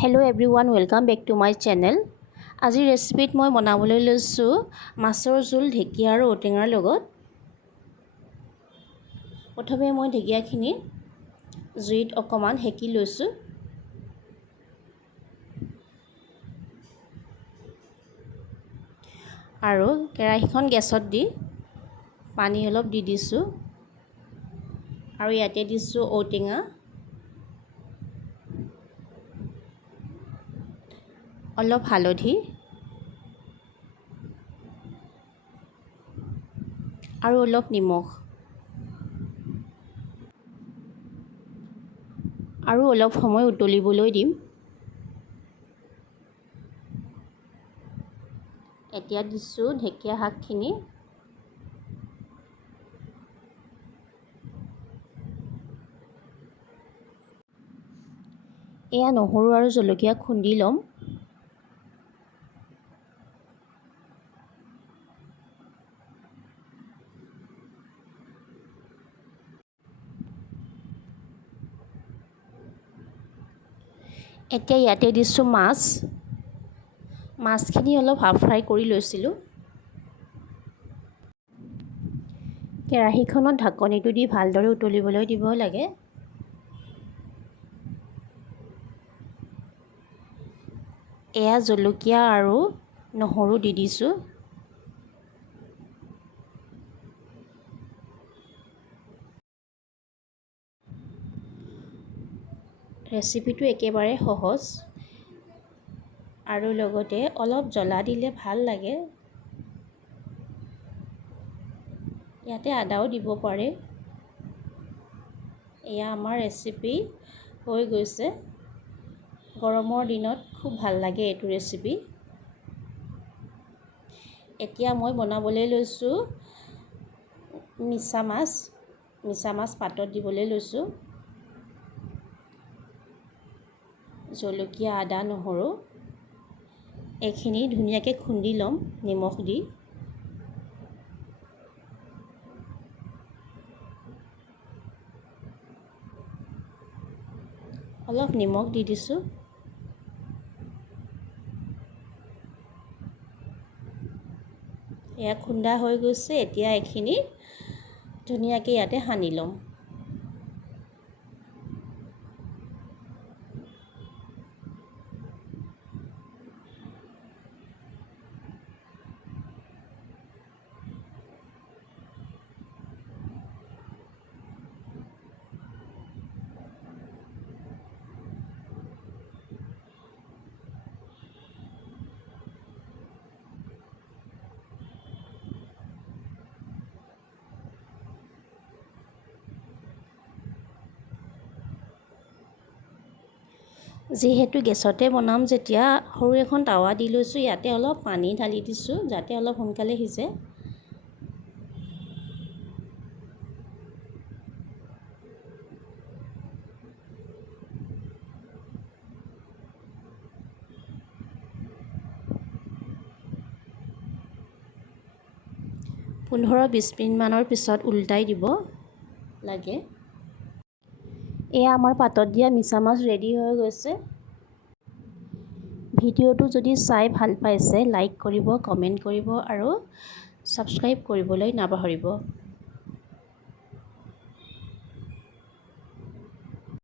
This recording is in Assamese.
Hello everyone, welcome back to my channel. আজি ৰেচিপিত মই বনাবলৈ লৈছো মাছৰ জোল ঢেকীয়া আৰু ঔটেঙাৰ লগত। প্ৰথমে মই ঢেকীয়াখিনি জুইত অকমান হেকি লৈছো। আৰু কেৰাহীখন গেছত দি পানী অলপ দি দিছো। আৰু ইয়াতে দিছো ঔটেঙা। অলপ হালধি আৰু অলপ নিমখ আৰু অলপ সময় উতলিবলৈ দিম। এতিয়া দিছো ঢেকীয়া শাকখিনি। এয়া নহৰু আৰু জলকীয়া খুন্দি লম। এতিয়া ইয়াতে দিছো মাছখিনি অলপ হাফ ফ্ৰাই কৰি লৈছিলোঁ। কেৰাহীখনত ঢাকনিটো দি ভালদৰে উতলিবলৈ দিব লাগে। এয়া জলকীয়া আৰু নহৰু দি দিছোঁ। ৰেচিপিটো একেবাৰে সহজ আৰু লগতে অলপ জ্বলা দিলে ভাল লাগে। ইয়াতে আদাও দিব পাৰে। এয়া আমাৰ ৰেচিপি হৈ গৈছে। গৰমৰ দিনত খুব ভাল লাগে এইটো ৰেচিপি। এতিয়া মই বনাবলৈ লৈছোঁ মিছা মাছ পাতত দিবলৈ লৈছোঁ। জলকীয়া, আদা, নহৰু এইখিনি ধুনীয়াকৈ খুন্দি ল'ম নিমখ দি। অলপ নিমখ দি দিছোঁ। এয়া খুন্দা হৈ গৈছে। এতিয়া এইখিনি ধুনীয়াকৈ ইয়াতে সানি ল'ম। যিহেতু গেছতে বনাম যেতিয়া সৰু এখন টাৱা দি লৈছোঁ। ইয়াতে অলপ পানী ঢালি দিছোঁ যাতে অলপ সোনকালে সিজে। পোন্ধৰ 20 মিনিটমানৰ পিছত উল্টাই দিব লাগে। এয়া আমাৰ পাতত দিয়া মিছা মাছ ৰেডি হৈ গৈছে। ভিডিঅ'টো যদি চাই ভাল পাইছে লাইক কৰিব, কমেণ্ট কৰিব আৰু ছাবস্ক্ৰাইব কৰিবলৈ নাপাহৰিব।